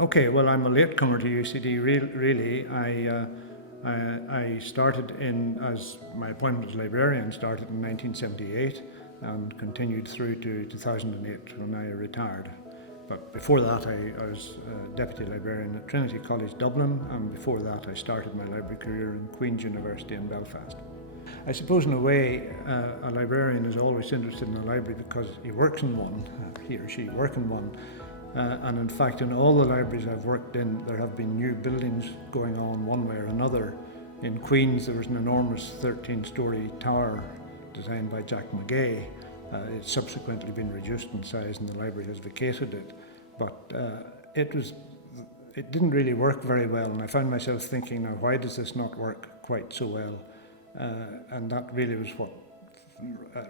Okay, well, I'm a latecomer to UCD. Really, I started as my appointment as librarian started in 1978 and continued through to 2008 when I retired. But before that, I was deputy librarian at Trinity College Dublin, and before that, I started my library career in Queen's University in Belfast. I suppose in a way, a librarian is always interested in a library because he works in one, he or she work in one. And in fact, in all the libraries I've worked in, there have been new buildings going on one way or another. In Queen's, there was an enormous 13-storey tower designed by Jack Mackay. It's subsequently been reduced in size and the library has vacated it. But it didn't really work very well, and I found myself thinking, now why does this not work quite so well? And that really was what,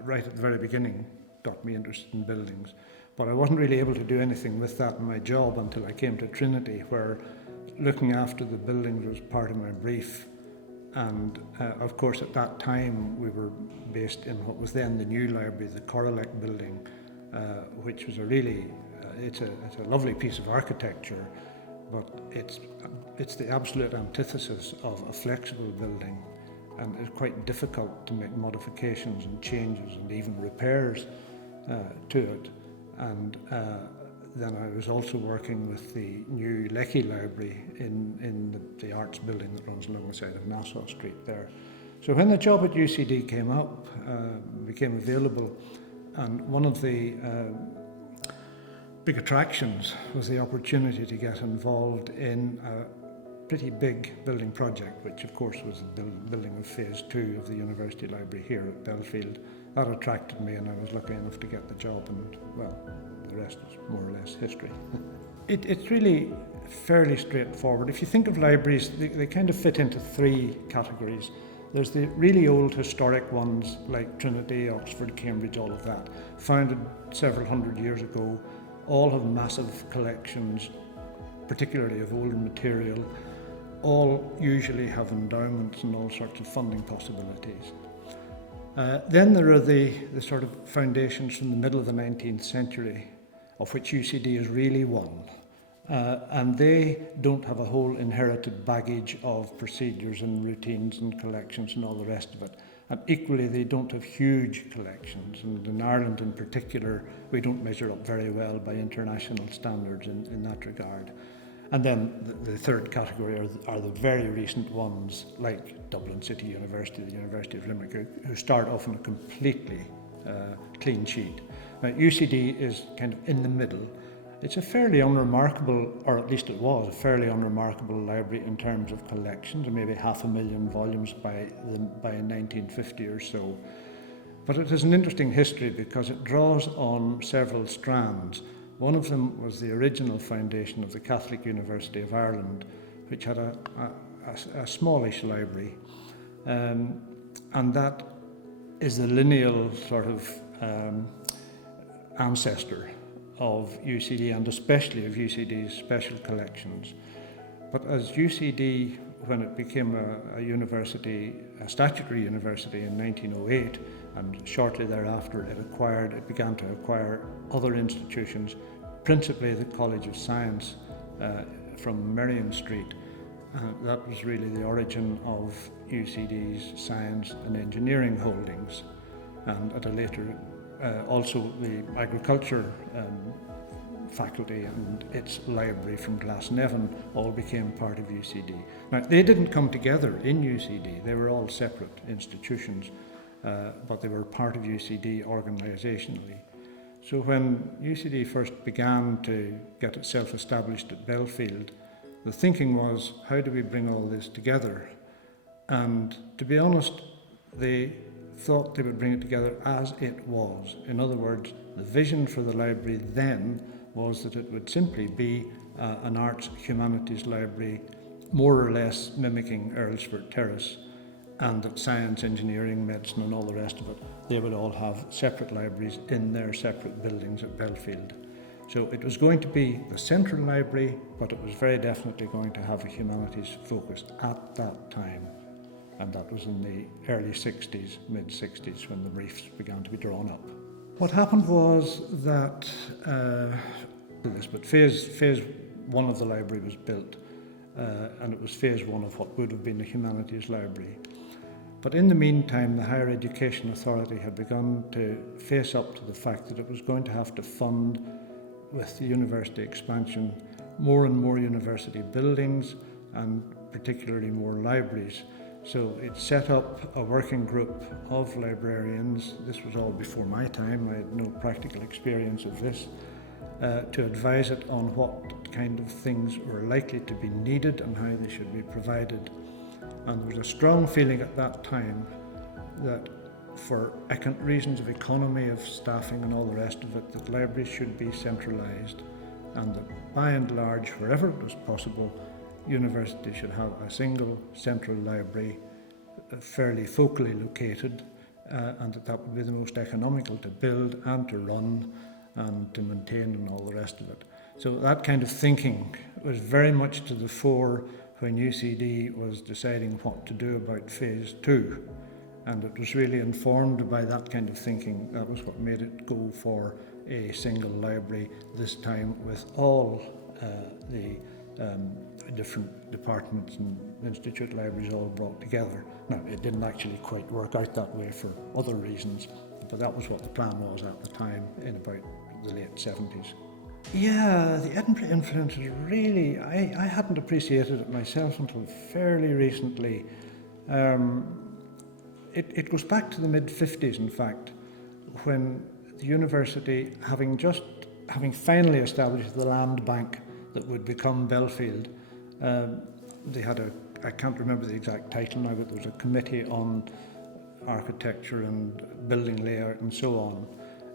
right at the very beginning, got me interested in buildings. But I wasn't really able to do anything with that in my job until I came to Trinity, where looking after the buildings was part of my brief. And of course, at that time, we were based in what was then the new library, the Correlec building, which was it's a lovely piece of architecture, but it's the absolute antithesis of a flexible building, and it's quite difficult to make modifications and changes and even repairs to it. And then I was also working with the new Lecky Library in the arts building that runs along the side of Nassau Street there. So when the job at UCD came up, became available, and one of the big attractions was the opportunity to get involved in a pretty big building project, which of course was the building of phase 2 of the University Library here at Belfield. That attracted me, and I was lucky enough to get the job, and well, the rest is more or less history. It's really fairly straightforward. If you think of libraries, they kind of fit into 3 categories. There's the really old historic ones like Trinity, Oxford, Cambridge, all of that, founded several hundred years ago, all have massive collections, particularly of old material, all usually have endowments and all sorts of funding possibilities. Then there are the sort of foundations from the middle of the 19th century, of which UCD is really one. And they don't have a whole inherited baggage of procedures and routines and collections and all the rest of it. And equally, they don't have huge collections. And in Ireland in particular, we don't measure up very well by international standards in that regard. And then the third category are the very recent ones, like Dublin City University, the University of Limerick, who start off on a completely clean sheet. Now, UCD is kind of in the middle. It's a fairly unremarkable, or at least it was, a fairly unremarkable library in terms of collections, maybe 500,000 volumes by 1950 or so. But it has an interesting history because it draws on several strands. One of them was the original foundation of the Catholic University of Ireland, which had a smallish library. And that is the lineal sort of ancestor of UCD, and especially of UCD's special collections. But as UCD, when it became a university, a statutory university in 1908, and shortly thereafter it began to acquire other institutions, principally the College of Science from Merrion Street. That was really the origin of UCD's science and engineering holdings, and at a later also the agriculture faculty and its library from Glasnevin all became part of UCD. Now, they didn't come together in UCD, they were all separate institutions, but they were part of UCD organisationally. So when UCD first began to get itself established at Belfield, the thinking was, how do we bring all this together? And to be honest, they thought they would bring it together as it was. In other words, the vision for the library then was that it would simply be an arts humanities library, more or less mimicking Earlsfort Terrace, and that science, engineering, medicine and all the rest of it, they would all have separate libraries in their separate buildings at Belfield. So it was going to be the central library, but it was very definitely going to have a humanities focus at that time. And that was in the early 60s, mid-60s, when the briefs began to be drawn up. What happened was that, phase one of the library was built, and it was phase one of what would have been a humanities library. But in the meantime, the Higher Education Authority had begun to face up to the fact that it was going to have to fund, with the university expansion, more and more university buildings, and particularly more libraries. So it set up a working group of librarians. This was all before my time. I had no practical experience of this, to advise it on what kind of things were likely to be needed and how they should be provided. And there was a strong feeling at that time that for reasons of economy, of staffing and all the rest of it, that libraries should be centralised, and that by and large, wherever it was possible, universities should have a single central library, fairly focally located, and that would be the most economical to build and to run and to maintain and all the rest of it. So that kind of thinking was very much to the fore when UCD was deciding what to do about phase two. And it was really informed by that kind of thinking. That was what made it go for a single library, this time with all the different departments and institute libraries all brought together. Now, it didn't actually quite work out that way for other reasons, but that was what the plan was at the time in about the late 70s. Yeah, the Edinburgh influence is really, I hadn't appreciated it myself until fairly recently. It goes back to the mid-50s, in fact, when the university, having finally established the land bank that would become Belfield, they had I can't remember the exact title now, but there was a committee on architecture and building layout and so on.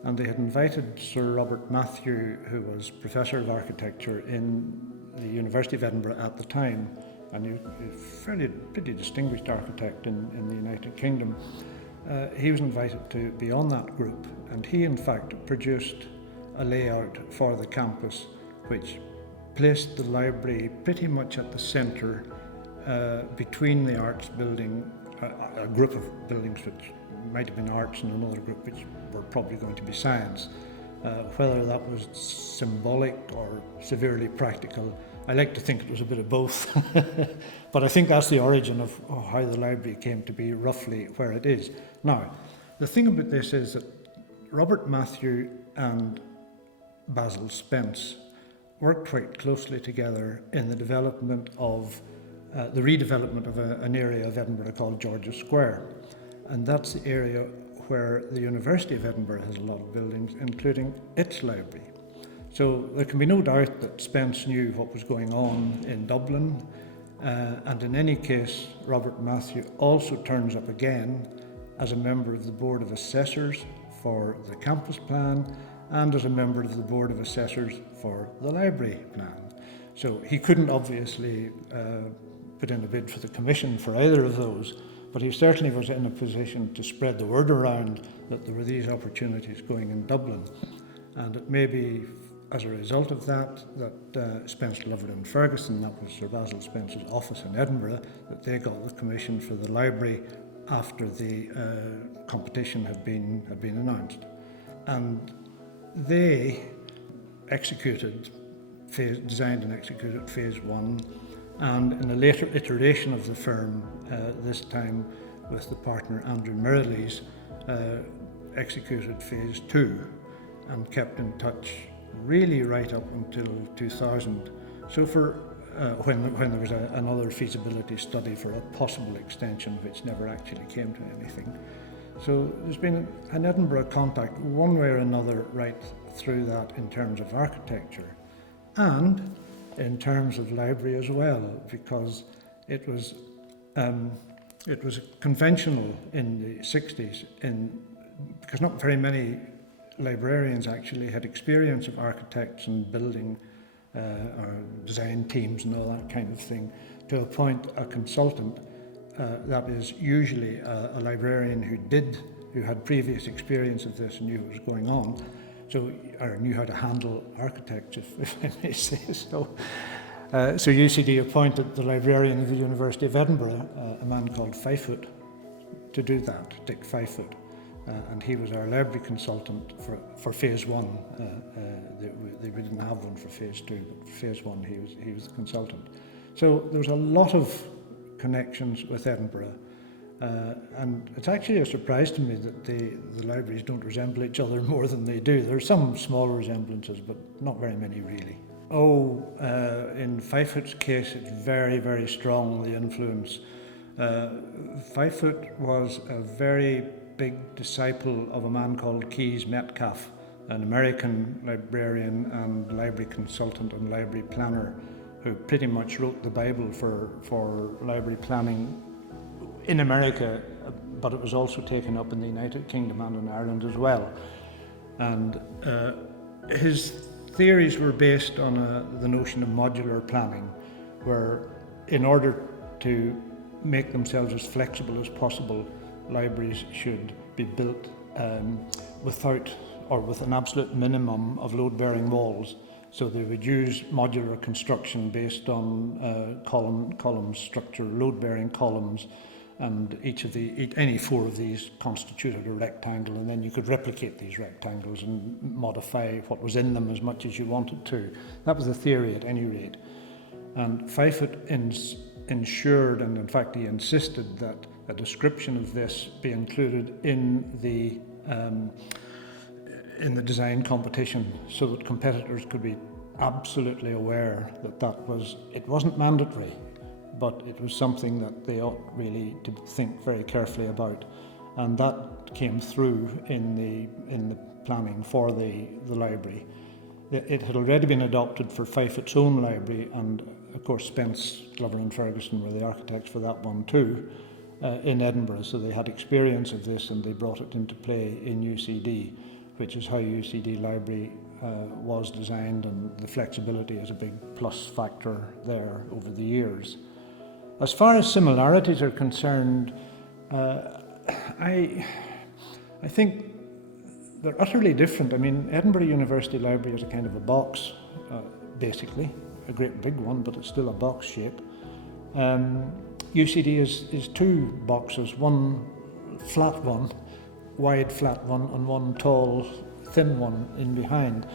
And they had invited Sir Robert Matthew, who was Professor of Architecture in the University of Edinburgh at the time, and he was a pretty distinguished architect in the United Kingdom. He was invited to be on that group, and he in fact produced a layout for the campus which placed the library pretty much at the centre, between the arts building, a group of buildings which might have been arts, and another group which were probably going to be science. Whether that was symbolic or severely practical, I like to think it was a bit of both. But I think that's the origin of how the library came to be roughly where it is. Now, the thing about this is that Robert Matthew and Basil Spence worked quite closely together in the development of the redevelopment of an area of Edinburgh called George's Square. And that's the area where the University of Edinburgh has a lot of buildings, including its library. So there can be no doubt that Spence knew what was going on in Dublin, and in any case, Robert Matthew also turns up again as a member of the Board of Assessors for the campus plan and as a member of the Board of Assessors for the library plan. So he couldn't obviously put in a bid for the commission for either of those, but he certainly was in a position to spread the word around that there were these opportunities going in Dublin. And it may be as a result of that Spence, Lovered and Ferguson, that was Sir Basil Spence's office in Edinburgh, that they got the commission for the library after the competition had been announced. And they designed and executed phase one, and in a later iteration of the firm, this time with the partner Andrew Mirrlees, executed phase two and kept in touch really right up until 2000. So for when there was another feasibility study for a possible extension, which never actually came to anything. So there's been an Edinburgh contact one way or another right through that in terms of architecture and in terms of library as well, because it was conventional in the 60s, because not very many librarians actually had experience of architects and building or design teams and all that kind of thing, to appoint a consultant that is usually a librarian who had previous experience of this and knew what was going on, or knew how to handle architects, if I may say so. So UCD appointed the librarian of the University of Edinburgh, a man called Fivefoot, to do that, Dick Fivefoot. and he was our library consultant for phase one. We didn't have one for phase two, but for phase one he was the consultant. So there was a lot of connections with Edinburgh, and it's actually a surprise to me that the libraries don't resemble each other more than they do. There are some small resemblances, but not very many really. In Fivefoot's case, it's very, very strong, the influence. Fivefoot was a very big disciple of a man called Keyes Metcalf, an American librarian and library consultant and library planner, who pretty much wrote the Bible for library planning in America, but it was also taken up in the United Kingdom and in Ireland as well. And his theories were based on the notion of modular planning, where in order to make themselves as flexible as possible, libraries should be built without or with an absolute minimum of load-bearing walls. So they would use modular construction based on column structure, load-bearing columns, and any four of these constituted a rectangle, and then you could replicate these rectangles and modify what was in them as much as you wanted to. That was the theory at any rate. And Fivefoot ensured, and in fact he insisted, that a description of this be included in the design competition, so that competitors could be absolutely aware that it wasn't mandatory, but it was something that they ought really to think very carefully about. And that came through in the planning for the library. It had already been adopted for Fivefoot's own library, and of course Spence, Glover and Ferguson were the architects for that one too, in Edinburgh, so they had experience of this and they brought it into play in UCD, which is how UCD Library was designed, and the flexibility is a big plus factor there over the years. As far as similarities are concerned, I think they're utterly different. I mean, Edinburgh University Library is a kind of a box, basically, a great big one, but it's still a box shape. UCD is two boxes, one flat one, wide flat one, and one tall, thin one in behind.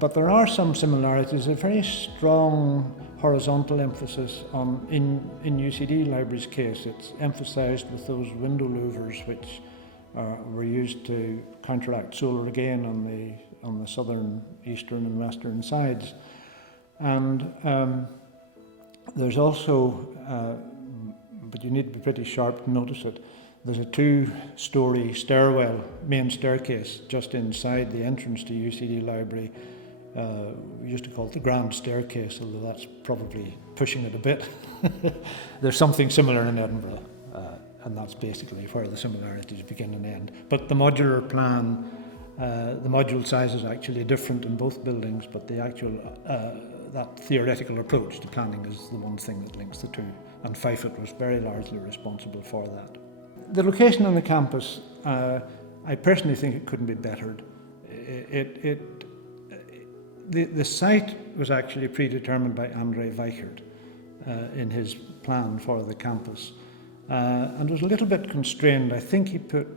But there are some similarities, a very strong horizontal emphasis in UCD Library's case. It's emphasised with those window louvers which were used to counteract solar gain on the southern, eastern and western sides. And there's also, but you need to be pretty sharp to notice it, there's a two-storey stairwell, main staircase, just inside the entrance to UCD Library. We used to call it the grand staircase, although that's probably pushing it a bit. There's something similar in Edinburgh, and that's basically where the similarities begin and end. But the modular plan, the module size is actually different in both buildings, but the actual, that theoretical approach to planning is the one thing that links the two, and Fivefoot was very largely responsible for that. The location on the campus, I personally think it couldn't be bettered. The site was actually predetermined by André Weichert in his plan for the campus, and was a little bit constrained. I think he put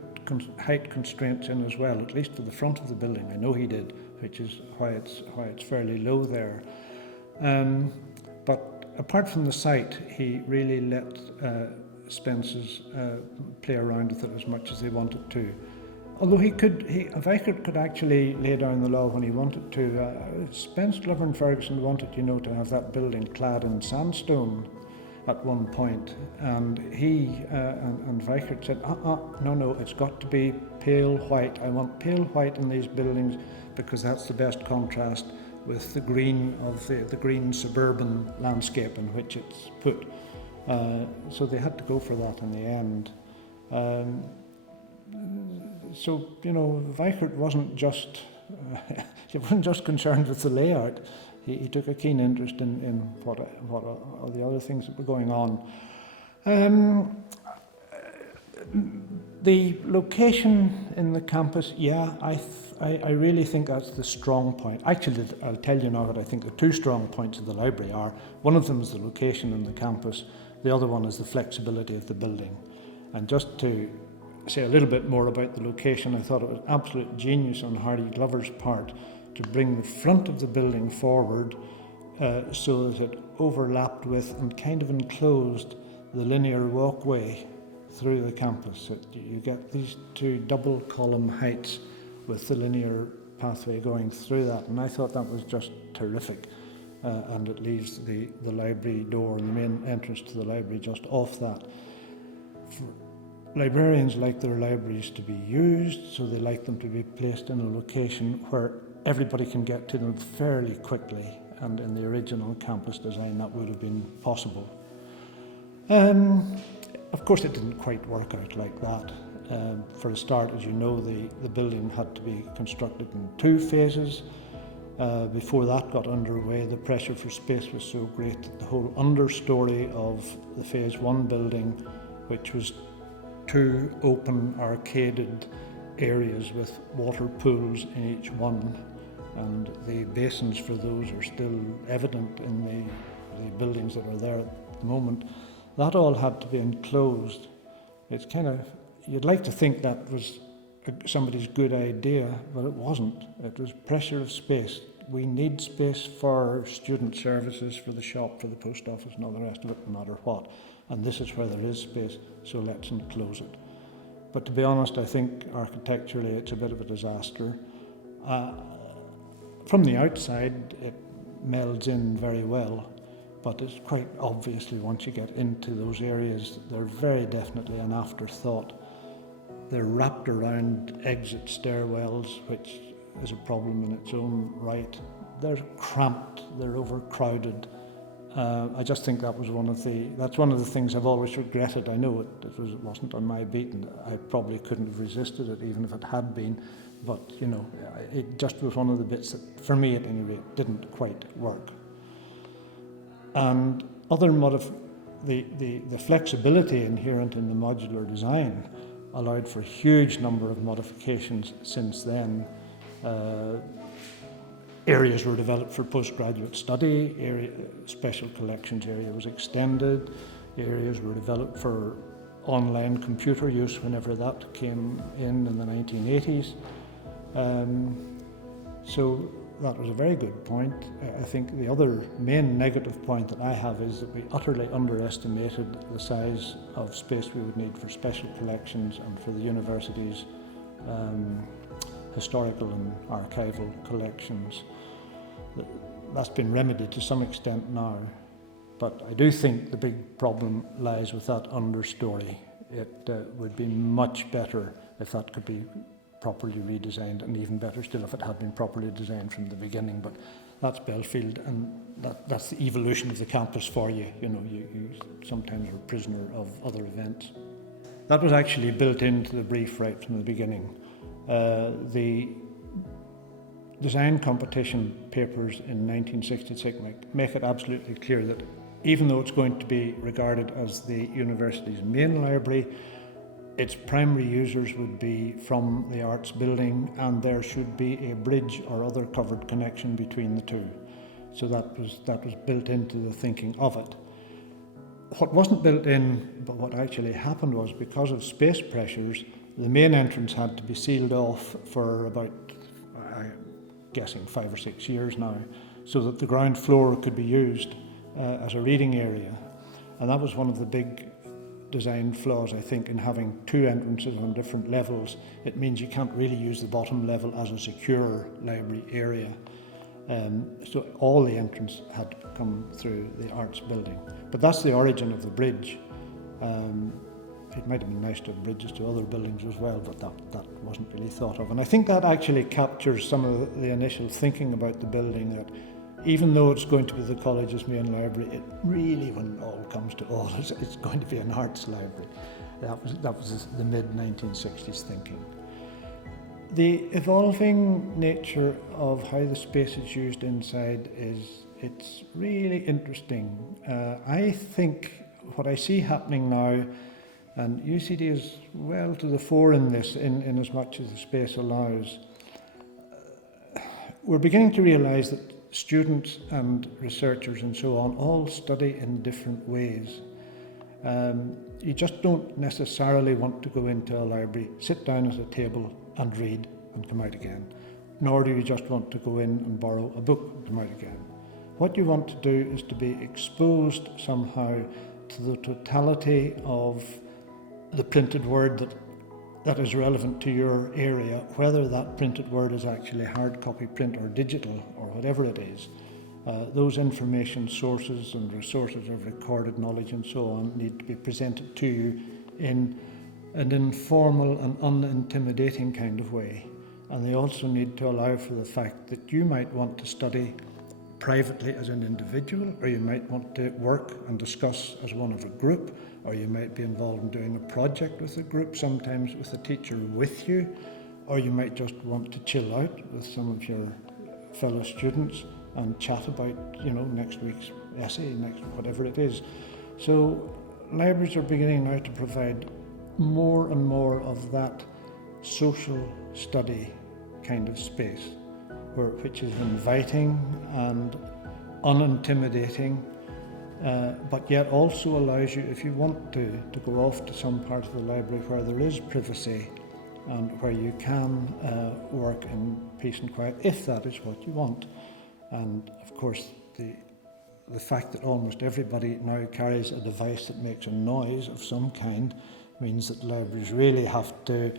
height constraints in as well, at least for the front of the building. I know he did, which is why it's fairly low there. But apart from the site, he really let Spence's play around with it as much as they wanted to. Although Weichert could actually lay down the law when he wanted to. Spence, Glover and Ferguson wanted, to have that building clad in sandstone at one point, and he and Weichert said, no, it's got to be pale white. I want pale white in these buildings because that's the best contrast with the green of the green suburban landscape in which it's put. So they had to go for that in the end. So, Weichert wasn't just concerned with the layout. He took a keen interest in what are the other things that were going on. The location in the campus, I really think that's the strong point. Actually, I'll tell you now what I think the two strong points of the library are. One of them is the location in the campus. The other one is the flexibility of the building. And just to say a little bit more about the location. I thought it was absolute genius on Hardy Glover's part to bring the front of the building forward so that it overlapped with and kind of enclosed the linear walkway through the campus. So you get these two double column heights with the linear pathway going through that, and I thought that was just terrific. And it leaves the library door and the main entrance to the library just off that. Librarians like their libraries to be used, so they like them to be placed in a location where everybody can get to them fairly quickly, and in the original campus design that would have been possible. Of course it didn't quite work out like that. For a start, as you know, the building had to be constructed in 2 phases. Before that got underway, the pressure for space was so great that the whole understory of the Phase 1 building, which was 2 open arcaded areas with water pools in each one, and the basins for those are still evident in the buildings that are there at the moment. That all had to be enclosed. It's kind of, you'd like to think that was somebody's good idea, but it wasn't. It was pressure of space. We need space for student services, for the shop, for the post office and all the rest of it, no matter what. And this is where there is space, so let's enclose it. But to be honest, I think architecturally it's a bit of a disaster. From the outside, it melds in very well, but it's quite obviously once you get into those areas, they're very definitely an afterthought. They're wrapped around exit stairwells, which is a problem in its own right. They're cramped, they're overcrowded. I just think that's one of the things I've always regretted. I know it wasn't on my beat, and I probably couldn't have resisted it even if it had been, but you know, it just was one of the bits that, for me at any rate, didn't quite work. And the flexibility inherent in the modular design allowed for a huge number of modifications since then. Areas were developed for postgraduate study, special collections area was extended, areas were developed for online computer use whenever that came in the 1980s. So that was a very good point. I think the other main negative point that I have is that we utterly underestimated the size of space we would need for special collections and for the university's historical and archival collections. That's been remedied to some extent now, but I do think the big problem lies with that understory. It would be much better if that could be properly redesigned, and even better still if it had been properly designed from the beginning. But that's Belfield, and that's the evolution of the campus for you. You know, you sometimes are a prisoner of other events. That was actually built into the brief right from the beginning. The design competition papers in 1966 make it absolutely clear that even though it's going to be regarded as the university's main library, its primary users would be from the arts building, and there should be a bridge or other covered connection between the two. So that was built into the thinking of it. What wasn't built in, but what actually happened was, because of space pressures, the main entrance had to be sealed off for about, I'm guessing 5 or 6 years now, so that the ground floor could be used as a reading area. And that was one of the big design flaws, I think, in having 2 entrances on different levels. It means you can't really use the bottom level as a secure library area. So all the entrance had to come through the arts building. But that's the origin of the bridge. It might have been nice to have bridges to other buildings as well, but that wasn't really thought of. And I think that actually captures some of the initial thinking about the building, that even though it's going to be the college's main library, it really, when it all comes to all, it's going to be an arts library. That was the mid-1960s thinking. The evolving nature of how the space is used inside it's really interesting. I think what I see happening now, and UCD is well to the fore in this, in as much as the space allows, we're beginning to realise that students and researchers and so on all study in different ways. You just don't necessarily want to go into a library, sit down at a table and read and come out again. Nor do you just want to go in and borrow a book and come out again. What you want to do is to be exposed somehow to the totality of the printed word that is relevant to your area, whether that printed word is actually hard copy print or digital or whatever it is. Those information sources and resources of recorded knowledge and so on need to be presented to you in an informal and unintimidating kind of way. And they also need to allow for the fact that you might want to study privately as an individual, or you might want to work and discuss as one of a group, or you might be involved in doing a project with a group, sometimes with a teacher with you, or you might just want to chill out with some of your fellow students and chat about, next week's essay, next whatever it is. So libraries are beginning now to provide more and more of that social study kind of space, which is inviting and unintimidating, but yet also allows you, if you want to go off to some part of the library where there is privacy and where you can work in peace and quiet, if that is what you want. And of course, the fact that almost everybody now carries a device that makes a noise of some kind means that libraries really have to,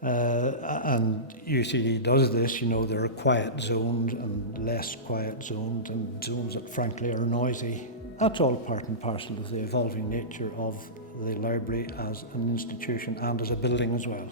and UCD does this, there are quiet zones and less quiet zones and zones that frankly are noisy. That's all part and parcel of the evolving nature of the library as an institution and as a building as well.